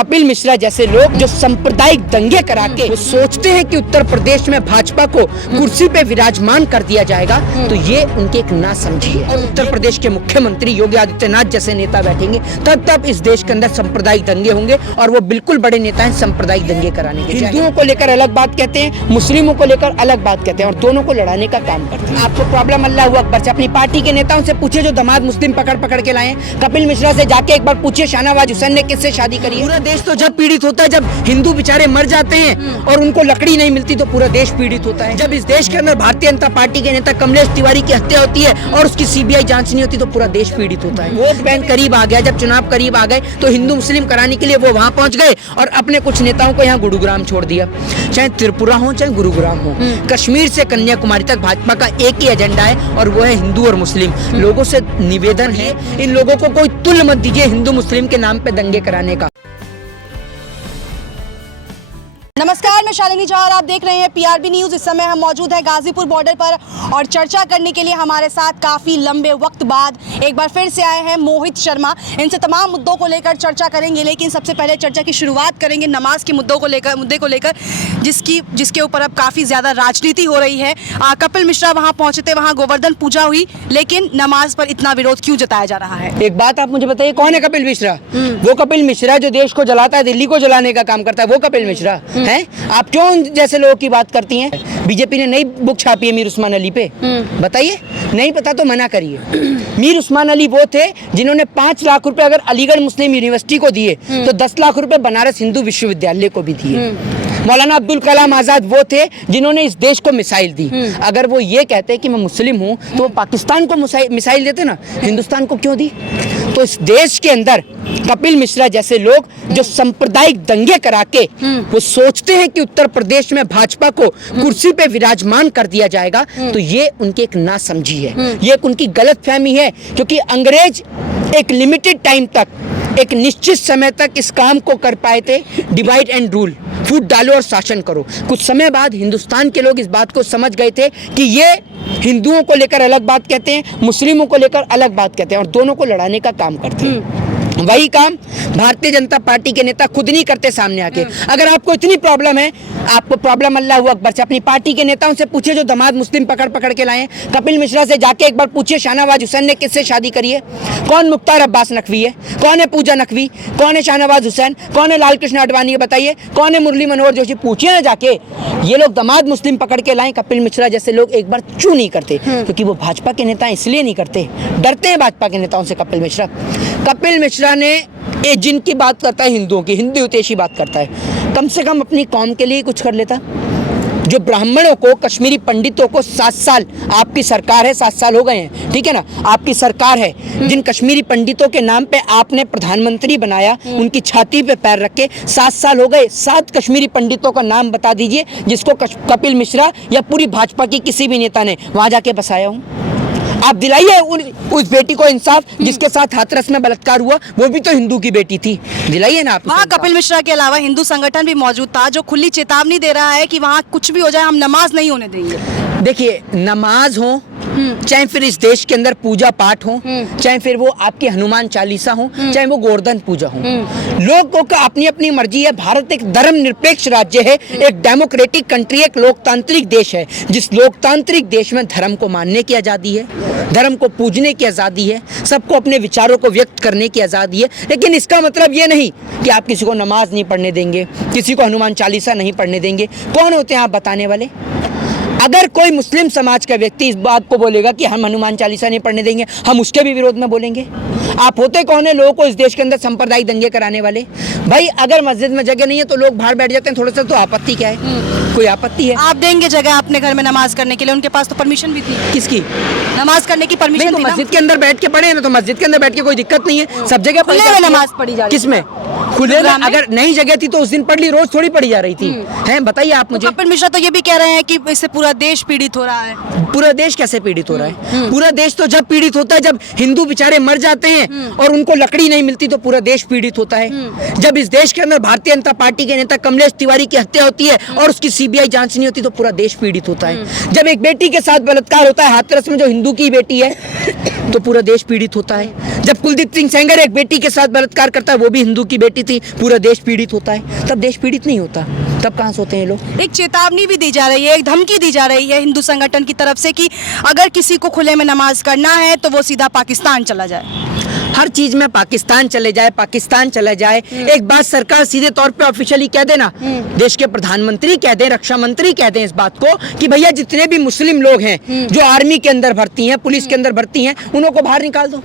कपिल मिश्रा जैसे लोग जो सांप्रदायिक दंगे करा के वो सोचते हैं कि उत्तर प्रदेश में भाजपा को कुर्सी पे विराजमान कर दिया जाएगा, तो ये उनकी एक नासमझी है। और उत्तर प्रदेश के मुख्यमंत्री योगी आदित्यनाथ जैसे नेता बैठेंगे तब इस देश के अंदर सांप्रदायिक दंगे होंगे, और वो बिल्कुल बड़े नेता हैं सांप्रदायिक दंगे कराने के। हिंदुओं को लेकर अलग बात कहते हैं, मुस्लिमों को लेकर अलग बात कहते हैं, और दोनों को लड़ाने का काम करते हैं। आपको प्रॉब्लम अल्लाह अकबर से अपनी पार्टी के नेताओं से पूछे जो दामाद मुस्लिम पकड़ के लाए। कपिल मिश्रा से जाके एक बार पूछिए शाहनवाज हुसैन ने किससे शादी करी है। पूरा देश तो जब पीड़ित होता है जब हिंदू बेचारे मर जाते हैं और उनको लकड़ी नहीं मिलती तो पूरा देश पीड़ित होता है। जब इस देश के अंदर भारतीय जनता पार्टी के नेता कमलेश तिवारी की हत्या होती है और उसकी सीबीआई जांच नहीं होती तो पूरा देश पीड़ित होता है। वोट बैंक करीब आ गया, जब चुनाव करीब आ गए तो हिंदू मुस्लिम कराने के लिए वो वहां पहुंच गए और अपने कुछ नेताओं को यहाँ गुरुग्राम छोड़ दिया। चाहे त्रिपुरा हो चाहे गुरुग्राम हो, कश्मीर से कन्याकुमारी तक भाजपा का एक ही एजेंडा है और वो है हिंदू और मुस्लिम। लोगों से निवेदन है, इन लोगों को कोई तुल मत दीजिए हिंदू मुस्लिम के नाम पे दंगे कराने का। नमस्कार, मैं शालिनी झा और आप देख रहे हैं पीआरबी न्यूज़। इस समय हम मौजूद हैं गाजीपुर बॉर्डर पर और चर्चा करने के लिए हमारे साथ काफ़ी लंबे वक्त बाद एक बार फिर से आए हैं मोहित शर्मा। इनसे तमाम मुद्दों को लेकर चर्चा करेंगे, लेकिन सबसे पहले चर्चा की शुरुआत करेंगे नमाज के मुद्दे को लेकर जिसके ऊपर अब काफ़ी ज़्यादा राजनीति हो रही है। कपिल मिश्रा वहाँ पहुँचे थे, वहाँ गोवर्धन पूजा हुई, लेकिन नमाज पर इतना विरोध क्यों जताया जा रहा है? एक बात आप मुझे बताइए, कौन है कपिल मिश्रा? वो कपिल मिश्रा जो देश को जलाता है, दिल्ली को जलाने का काम करता है, वो कपिल मिश्रा है। आप क्यों जैसे लोगों की बात करती हैं? बीजेपी ने नई बुक छापी है मीर उस्मान अली पे, बताइए। नहीं पता तो मना करिए। मीर उस्मान अली वो थे जिन्होंने 5 लाख रुपए अगर अलीगढ़ मुस्लिम यूनिवर्सिटी को दिए तो 10 लाख रुपए बनारस हिंदू विश्वविद्यालय को भी दिए। मौलाना अब्दुल कलाम आजाद वो थे जिन्होंने इस देश को मिसाइल दी। अगर वो ये कहते कि मैं मुस्लिम हूँ तो वो पाकिस्तान को मिसाइल देते ना, हिंदुस्तान को क्यों दी? तो इस देश के अंदर कपिल मिश्रा जैसे लोग जो सांप्रदायिक दंगे करा के वो सोचते हैं कि उत्तर प्रदेश में भाजपा को कुर्सी पे विराजमान कर दिया जाएगा, तो ये उनकी एक नासमझी है, ये एक उनकी गलतफहमी है। क्योंकि अंग्रेज एक लिमिटेड टाइम तक, एक निश्चित समय तक इस काम को कर पाए थे, डिवाइड एंड रूल, फूट डालो और शासन करो। कुछ समय बाद हिंदुस्तान के लोग इस बात को समझ गए थे कि ये हिंदुओं को लेकर अलग बात कहते हैं, मुस्लिमों को लेकर अलग बात कहते हैं, और दोनों को लड़ाने का काम करते हैं। वही काम भारतीय जनता पार्टी के नेता खुद नहीं करते सामने आके। अगर आपको इतनी प्रॉब्लम है, आपको प्रॉब्लम अल्लाह अकबर से अपनी पार्टी के नेताओं से पूछे जो दामाद मुस्लिम पकड़ के लाए। कपिल मिश्रा से जाके एक बार पूछिए शाहनवाज हुसैन ने किससे शादी करी है। कौन मुख्तार अब्बास नकवी है, कौन है पूजा नकवी, कौन है शाहनवाज हुसैन, कौन है लाल कृष्ण आडवाणी, बताइए कौन है मुरली मनोहर जोशी, पूछिए ना जाके। ये लोग दामाद मुस्लिम पकड़ के लाए, कपिल मिश्रा जैसे लोग एक बार क्यों नहीं करते? क्योंकि वो भाजपा के नेता इसलिए नहीं करते, डरते हैं भाजपा के नेताओं से। कपिल मिश्रा ने जिनकी बात करता है हिंदुओं की, हिंदू हितैषी बात करता है, कम से कम अपनी कौम के लिए कुछ कर लेता। जो ब्राह्मणों को, कश्मीरी पंडितों को 7 साल, आपकी सरकार है, 7 साल हो गए हैं, ठीक है ना, आपकी सरकार है, जिन कश्मीरी पंडितों के नाम पे आपने प्रधानमंत्री बनाया, उनकी छाती पे पैर रख के 7 साल हो गए। 7 कश्मीरी पंडितों का नाम बता दीजिए जिसको कपिल मिश्रा या पूरी भाजपा की किसी भी नेता ने वहां जाके बसाया हूँ। आप दिलाइए उस बेटी को इंसाफ जिसके साथ हाथरस में बलात्कार हुआ, वो भी तो हिंदू की बेटी थी, दिलाइए ना आप। वहाँ कपिल मिश्रा के अलावा हिंदू संगठन भी मौजूद था जो खुली चेतावनी दे रहा है कि वहाँ कुछ भी हो जाए हम नमाज नहीं होने देंगे। देखिए, नमाज हो चाहे फिर इस देश के अंदर पूजा पाठ हो, चाहे फिर वो आपकी हनुमान चालीसा हो, चाहे वो गोवर्धन पूजा हो, लोगों का अपनी अपनी मर्जी है। भारत एक धर्मनिरपेक्ष राज्य है, एक डेमोक्रेटिक कंट्री, एक लोकतांत्रिक देश है। जिस लोकतांत्रिक देश में धर्म को मानने की आज़ादी है, धर्म को पूजने की आज़ादी है, सबको अपने विचारों को व्यक्त करने की आज़ादी है। लेकिन इसका मतलब ये नहीं कि आप किसी को नमाज नहीं पढ़ने देंगे, किसी को हनुमान चालीसा नहीं पढ़ने देंगे। कौन होते हैं आप बताने वाले? अगर कोई मुस्लिम समाज का व्यक्ति इस बात को बोलेगा कि हम हनुमान चालीसा नहीं पढ़ने देंगे, हम उसके भी विरोध में बोलेंगे। आप होते कौन है लोगों को इस देश के अंदर सांप्रदायिक दंगे कराने वाले? भाई अगर मस्जिद में जगह नहीं है तो लोग बाहर बैठ जाते हैं, थोड़ा सा तो आपत्ति क्या है? कोई आपत्ति है? आप देंगे जगह अपने घर में नमाज करने के लिए? उनके पास तो परमिशन भी थी। किसकी? नमाज करने की परमिशन थी। मस्जिद के अंदर बैठ के पढ़े ना, तो मस्जिद के अंदर बैठ के कोई दिक्कत नहीं है, सब जगह खुले में नमाज पढ़ी जा रही। किसमें खुले? अगर नई जगह थी तो उस दिन पढ़ ली, रोज थोड़ी पढ़ी जा रही थी। हैं, बताइए आप मुझे। कपिल मिश्रा तो ये भी कह रहे हैं कि इससे पूरा देश पीड़ित हो रहा है। पूरा देश कैसे पीड़ित हो रहा है? पूरा देश तो जब पीड़ित होता है जब हिंदू बेचारे मर जाते हैं और उनको लकड़ी नहीं मिलती तो पूरा देश पीड़ित होता है। जब इस देश के अंदर भारतीय जनता पार्टी के नेता कमलेश तिवारी की हत्या होती है और उसकी सीबीआई जांच नहीं होती तो पूरा देश पीड़ित होता है। जब एक बेटी के साथ बलात्कार होता है हाथरस में, जो हिंदू की बेटी है, तो पूरा देश पीड़ित होता है। जब कुलदीप सिंह सेंगर एक बेटी के साथ बलात्कार करता है, वो भी हिंदू की बेटी थी, पूरा देश पीड़ित होता है। तब देश पीड़ित नहीं होता, तब कहाँ से होते हैं लोग? एक चेतावनी भी दी जा रही है, एक धमकी दी जा रही है हिंदू संगठन की तरफ से कि अगर किसी को खुले में नमाज करना है तो वो सीधा पाकिस्तान चला जाए। हर चीज में पाकिस्तान चले जाए, पाकिस्तान चला जाए। एक बात सरकार सीधे तौर पे ऑफिशियली कह देना, देश के प्रधानमंत्री कह दें, रक्षा मंत्री कह दें इस बात को कि भैया जितने भी मुस्लिम लोग हैं जो आर्मी के अंदर भर्ती हैं, पुलिस के अंदर भर्ती हैं, उनको बाहर निकाल दो।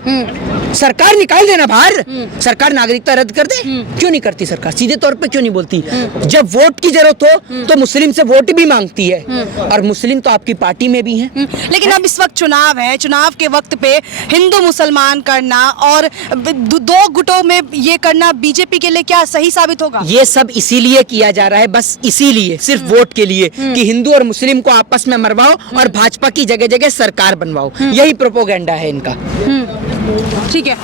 सरकार निकाल देना बाहर। सरकार नागरिकता रद्द कर दे। क्यों नहीं करती सरकार? सीधे तौर पे क्यों नहीं बोलती? जब वोट की जरूरत हो तो मुस्लिम से वोट भी मांगती है, और मुस्लिम तो आपकी पार्टी में भी हैं। लेकिन अब इस वक्त चुनाव है, चुनाव के वक्त पे हिंदू मुसलमान करना और दो गुटों में ये करना बीजेपी के लिए क्या सही साबित होगा? ये सब इसीलिए किया जा रहा है, बस इसीलिए, सिर्फ वोट के लिए, कि हिंदू और मुस्लिम को आपस में मरवाओ और भाजपा की जगह जगह सरकार बनवाओ। यही प्रोपोगेंडा है इनका। ठीक है,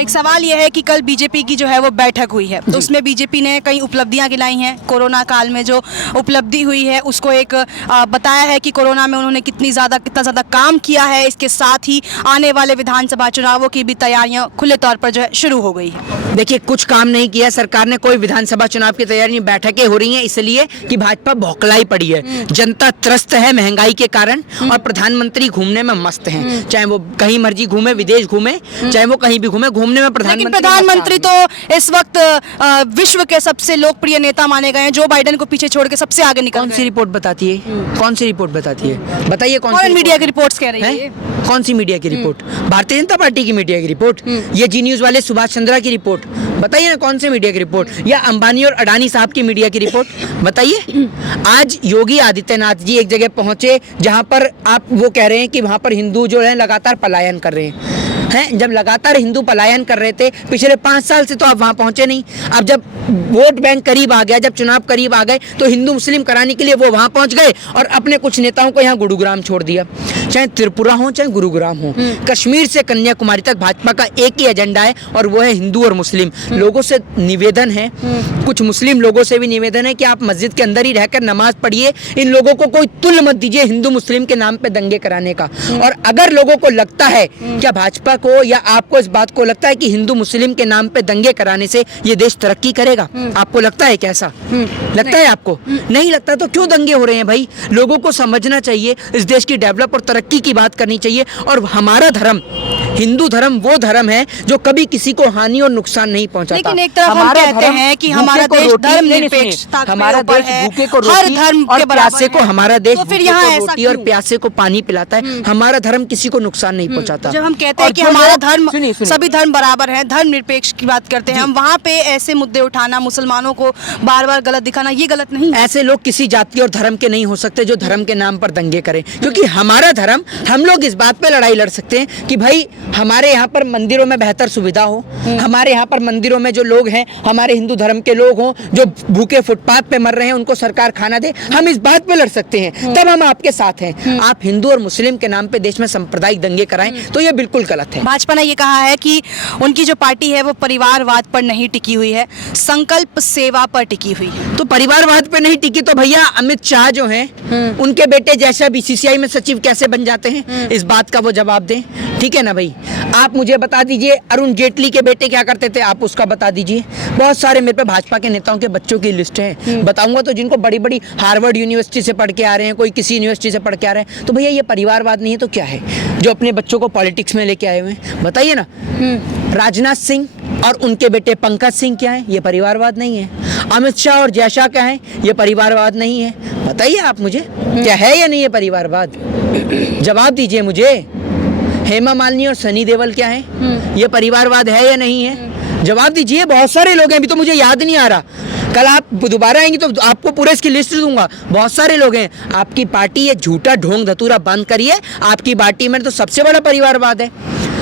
एक सवाल यह है कि कल बीजेपी की जो है वो बैठक हुई है, तो उसमें बीजेपी ने कई उपलब्धियां गिनाई हैं। कोरोना काल में जो उपलब्धि हुई है उसको एक बताया है कि कोरोना में उन्होंने कितना ज़्यादा काम किया है। इसके साथ ही आने वाले विधानसभा चुनावों की भी तैयारियां खुले तौर पर जो है शुरू हो गई है। देखिए, कुछ काम नहीं किया सरकार ने, कोई विधानसभा चुनाव की तैयारी नहीं। बैठकें हो रही हैं इसलिए कि भाजपा बौखलाई पड़ी है, जनता त्रस्त है महंगाई के कारण, और प्रधानमंत्री घूमने में मस्त हैं। चाहे वो कहीं मर्जी घूमे, विदेश घूमे, चाहे वो कहीं भी घूमे, घूमने में प्रधानमंत्री तो इस वक्त विश्व के सबसे लोकप्रिय नेता माने गए हैं। जो बाइडेन को पीछे छोड़ के सबसे आगे निकल गए। कौन सी रिपोर्ट बताती है? कौन सी रिपोर्ट बताती है? बताइए कौन सी? मीडिया की रिपोर्ट्स कह रही है। कौन सी मीडिया की रिपोर्ट? भारतीय जनता पार्टी की मीडिया की रिपोर्ट? ये जी न्यूज वाले सुभाष चंद्रा की रिपोर्ट? बताइए ना कौन से मीडिया की रिपोर्ट? या अंबानी और अडानी साहब की मीडिया की रिपोर्ट? बताइए। आज योगी आदित्यनाथ जी एक जगह पहुंचे जहां पर आप वो कह रहे हैं कि वहां पर हिंदू जो है लगातार पलायन कर रहे हैं। जब लगातार हिंदू पलायन कर रहे थे पिछले 5 साल से, तो आप वहां पहुंचे नहीं। अब जब वोट बैंक करीब आ गया, जब चुनाव करीब आ गए, तो हिंदू मुस्लिम कराने के लिए वो वहां पहुंच गए और अपने कुछ नेताओं को यहाँ गुरुग्राम छोड़ दिया। चाहे त्रिपुरा हो, चाहे गुरुग्राम हो, कश्मीर से कन्याकुमारी तक भाजपा का एक ही एजेंडा है, और वो है हिंदू और मुस्लिम। लोगों से निवेदन है, कुछ मुस्लिम लोगों से भी निवेदन है कि आप मस्जिद के अंदर ही रहकर नमाज पढ़िए। इन लोगों को कोई तुल मत दीजिए हिंदू मुस्लिम के नाम पे दंगे कराने का। और अगर लोगों को लगता है, क्या भाजपा को या आपको इस बात को लगता है कि हिंदू मुस्लिम के नाम पे दंगे कराने से ये देश तरक्की करेगा? आपको लगता है कैसा? लगता है आपको? नहीं लगता तो क्यों दंगे हो रहे हैं भाई? लोगों को समझना चाहिए, इस देश की डेवलप और तरक्की की बात करनी चाहिए। और हमारा धर्म, हिंदू धर्म, वो धर्म है जो कभी किसी को हानि और नुकसान नहीं पहुंचाता। लेकिन एक तरफ हम कहते हैं कि हमारा देश धर्मनिरपेक्षता के ऊपर है, हर धर्म के बराबर है। हमारा देश तो फिर यहाँ ऐसा रोटी और प्यासे को पानी पिलाता है। हमारा धर्म किसी को नुकसान नहीं पहुंचाता। जब हम कहते हैं कि हमारा धर्म, सभी धर्म बराबर है, धर्म निरपेक्ष की बात करते हैं हम, वहाँ पे ऐसे मुद्दे उठाना, मुसलमानों को बार बार गलत दिखाना, ये गलत नहीं। ऐसे लोग किसी जाति और धर्म के नहीं हो सकते जो धर्म के नाम पर दंगे करें, क्योंकि हमारा धर्म, हम लोग इस बात पे लड़ाई लड़ सकते हैं कि भाई हमारे यहाँ पर मंदिरों में बेहतर सुविधा हो, हमारे यहाँ पर मंदिरों में जो लोग हैं हमारे हिंदू धर्म के लोग हों, जो भूखे फुटपाथ पे मर रहे हैं उनको सरकार खाना दे। हम इस बात पे लड़ सकते हैं, तब हम आपके साथ हैं। आप हिंदू और मुस्लिम के नाम पे देश में सांप्रदायिक दंगे कराएं तो ये बिल्कुल गलत है। भाजपा ने ये कहा है कि उनकी जो पार्टी है वो परिवारवाद पर नहीं टिकी हुई है, संकल्प सेवा पर टिकी हुई है। तो परिवारवाद पे नहीं टिकी तो भैया अमित शाह जो हैं, उनके बेटे जैसा बीसीसीआई में सचिव कैसे बन जाते हैं? इस बात का वो जवाब दें, ठीक है ना भाई? आप मुझे बता दीजिए अरुण जेटली के बेटे क्या करते थे, आप उसका बता दीजिए। बहुत सारे मेरे पे भाजपा के नेताओं के बच्चों की लिस्ट है, बताऊंगा तो, जिनको बड़ी बड़ी हार्वर्ड यूनिवर्सिटी से पढ़ के आ रहे हैं, कोई किसी यूनिवर्सिटी से पढ़ के आ रहे हैं। तो भैया ये परिवारवाद नहीं है तो क्या है? जो अपने बच्चों को पॉलिटिक्स में लेके आए हुए हैं, बताइए ना। राजनाथ सिंह और उनके बेटे पंकज सिंह क्या है? ये परिवारवाद नहीं है। अमित शाह और जय शाह क्या है? ये परिवारवाद नहीं है। बताइए आप मुझे, क्या है या नहीं है परिवारवाद? जवाब दीजिए मुझे। हेमा मालिनी और सनी देओल क्या है? ये परिवारवाद है या नहीं है? जवाब दीजिए। बहुत सारे लोग हैं, अभी तो मुझे याद नहीं आ रहा। कल आप दोबारा आएंगे तो आपको पूरे इसकी लिस्ट दूंगा। बहुत सारे लोग हैं। आपकी पार्टी ये झूठा ढोंग धतूरा बंद करिए। आपकी पार्टी में तो सबसे बड़ा परिवारवाद है।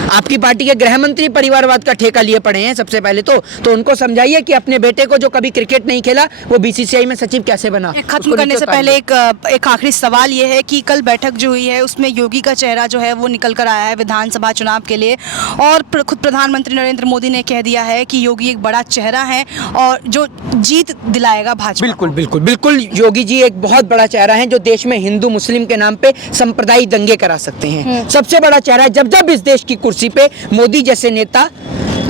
आपकी पार्टी के गृह मंत्री परिवारवाद का ठेका लिए पड़े हैं सबसे पहले तो उनको समझाइए कि अपने बेटे को जो कभी क्रिकेट नहीं खेला वो बीसीसीआई में सचिव कैसे बना। खत्म करने से पहले एक आखिरी सवाल ये है कि कल बैठक जो हुई है उसमें योगी का चेहरा जो है वो निकल कर आया है विधानसभा चुनाव के लिए, और खुद प्रधानमंत्री नरेंद्र मोदी ने कह दिया है कि योगी एक बड़ा चेहरा है और जो जीत दिलाएगा भाजपा। बिल्कुल बिल्कुल बिल्कुल, योगी जी एक बहुत बड़ा चेहरा है जो देश में हिंदू मुस्लिम के नाम पे सांप्रदायिक दंगे करा सकते हैं। सबसे बड़ा चेहरा है। जब जब इस देश की कुर्सी कुर्सी पे मोदी जैसे नेता,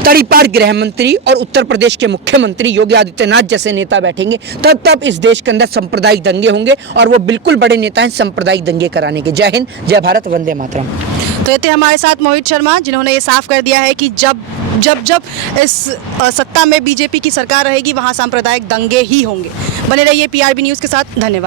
तड़ीपार गृह मंत्री और उत्तर प्रदेश के मुख्यमंत्री योगी आदित्यनाथ जैसे नेता बैठेंगे, तब इस देश के अंदर सांप्रदायिक दंगे होंगे, और वो बिल्कुल बड़े नेता हैं सांप्रदायिक दंगे कराने के। जय हिंद, जय भारत, वंदे मातरम। तो ये थे हमारे साथ मोहित शर्मा, जिन्होंने ये साफ कर दिया है कि जब इस सत्ता में बीजेपी की सरकार रहेगी, वहाँ सांप्रदायिक दंगे ही होंगे। बने रहिए PRB न्यूज़ के साथ। धन्यवाद।